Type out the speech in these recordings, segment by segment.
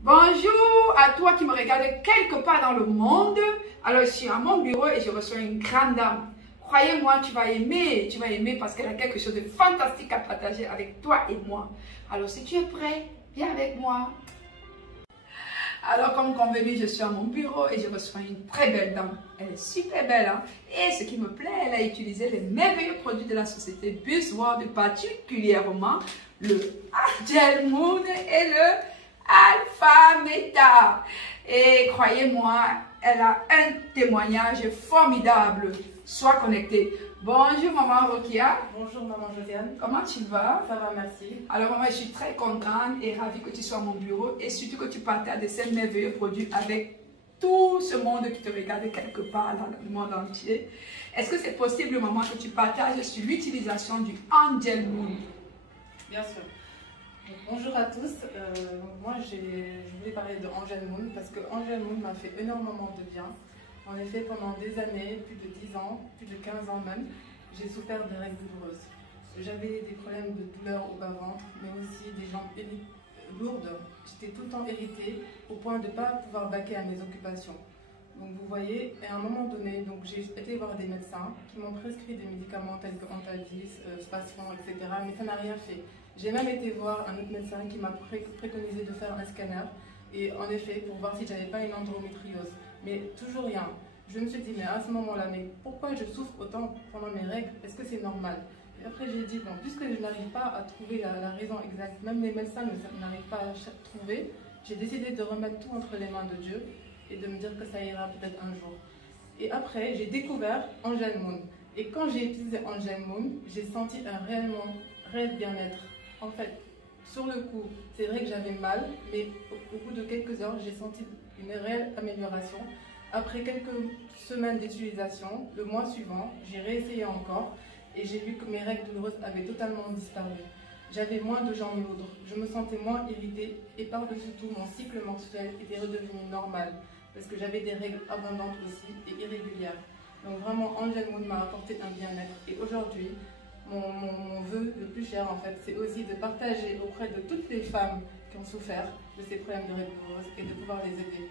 Bonjour à toi qui me regarde quelque part dans le monde. Alors, je suis à mon bureau et je reçois une grande dame. Croyez-moi, tu vas aimer parce qu'elle a quelque chose de fantastique à partager avec toi et moi. Alors, si tu es prêt, viens avec moi. Alors, comme convenu, je suis à mon bureau et je reçois une très belle dame. Elle est super belle, hein? Et ce qui me plaît, elle a utilisé les merveilleux produits de la société Buzzword, particulièrement le Angel Moon et le Alpha Meta. Et croyez-moi, elle a un témoignage formidable. Sois connecté. Bonjour maman Rokia. Bonjour maman Josiane. Comment tu vas? Ça va, merci. Alors maman, je suis très contente et ravie que tu sois à mon bureau et surtout que tu partages de ces merveilleux produits avec tout ce monde qui te regarde quelque part dans le monde entier. Est-ce que c'est possible maman que tu partages sur l'utilisation du Angel Moon? Bien sûr. Bonjour à tous. Moi, je voulais parler de Angel Moon parce que Angel Moon m'a fait énormément de bien. En effet, pendant des années, plus de 10 ans, plus de 15 ans même, j'ai souffert de règles douloureuses. J'avais des problèmes de douleur au bas-ventre, mais aussi des jambes lourdes. J'étais tout le temps irritée au point de ne pas pouvoir vaquer à mes occupations. Donc vous voyez, à un moment donné, j'ai été voir des médecins qui m'ont prescrit des médicaments tels que Antalgis, Spasfon, etc. Mais ça n'a rien fait. J'ai même été voir un autre médecin qui m'a préconisé de faire un scanner. Et en effet, pour voir si je n'avais pas une endométriose. Mais toujours rien. Je me suis dit, mais à ce moment-là, mais pourquoi je souffre autant pendant mes règles? Est-ce que c'est normal? Et après, j'ai dit, bon, puisque je n'arrive pas à trouver la raison exacte, même les médecins n'arrivent pas à trouver, j'ai décidé de remettre tout entre les mains de Dieu et de me dire que ça ira peut-être un jour. Et après, j'ai découvert Angel Moon. Et quand j'ai utilisé Angel Moon, j'ai senti un réel bien-être. En fait, sur le coup, c'est vrai que j'avais mal, mais au bout de quelques heures, j'ai senti une réelle amélioration. Après quelques semaines d'utilisation, le mois suivant, j'ai réessayé encore et j'ai vu que mes règles douloureuses avaient totalement disparu. J'avais moins de jambes lourdes, je me sentais moins irritée et par-dessus tout, mon cycle menstruel était redevenu normal parce que j'avais des règles abondantes aussi et irrégulières. Donc vraiment, Angel Moon m'a apporté un bien-être et aujourd'hui, mon vœu le plus cher en fait, c'est aussi de partager auprès de toutes les femmes qui ont souffert de ces problèmes de règles douloureuses et de pouvoir les aider.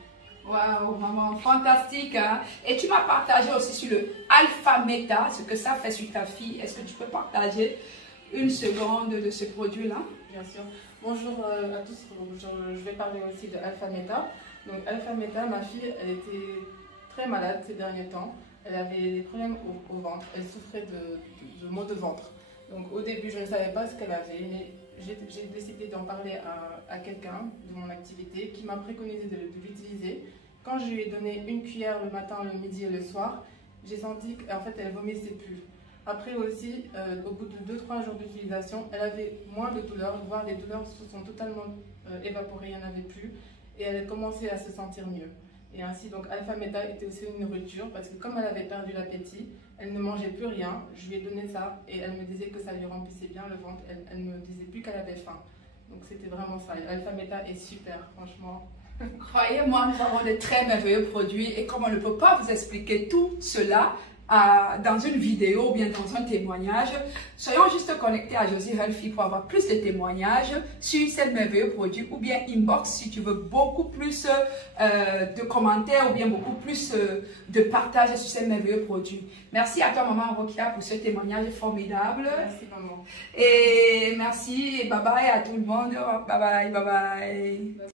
Waouh, maman, fantastique, hein? Et tu m'as partagé aussi sur le Alpha Meta, ce que ça fait sur ta fille. Est-ce que tu peux partager une seconde de ce produit-là? Bien sûr. Bonjour à tous, je vais parler aussi de Alpha Meta. Donc Alpha Meta, ma fille, elle était très malade ces derniers temps. Elle avait des problèmes au ventre, elle souffrait de maux de ventre. Donc au début, je ne savais pas ce qu'elle avait, mais j'ai décidé d'en parler à quelqu'un de mon activité qui m'a préconisé de l'utiliser. Quand je lui ai donné une cuillère le matin, le midi et le soir, j'ai senti qu'en fait elle vomissait plus. Après aussi, au bout de 2-3 jours d'utilisation, elle avait moins de douleurs, voire les douleurs se sont totalement évaporées, il n'y en avait plus, et elle commençait à se sentir mieux. Et ainsi, donc Alpha Meta était aussi une nourriture parce que comme elle avait perdu l'appétit, elle ne mangeait plus rien. Je lui ai donné ça et elle me disait que ça lui remplissait bien le ventre. Elle ne me disait plus qu'elle avait faim. Donc c'était vraiment ça. Alpha Meta est super, franchement. Croyez-moi, nous avons de très merveilleux produits et comme on ne peut pas vous expliquer tout cela dans une vidéo ou bien dans un témoignage, soyons juste connectés à Josie Healthy pour avoir plus de témoignages sur ces merveilleux produits ou bien inbox si tu veux beaucoup plus de commentaires ou bien beaucoup plus de partage sur ces merveilleux produits. Merci à toi maman Rokia pour ce témoignage formidable. Merci maman. Et merci et bye bye à tout le monde. Bye bye, bye bye.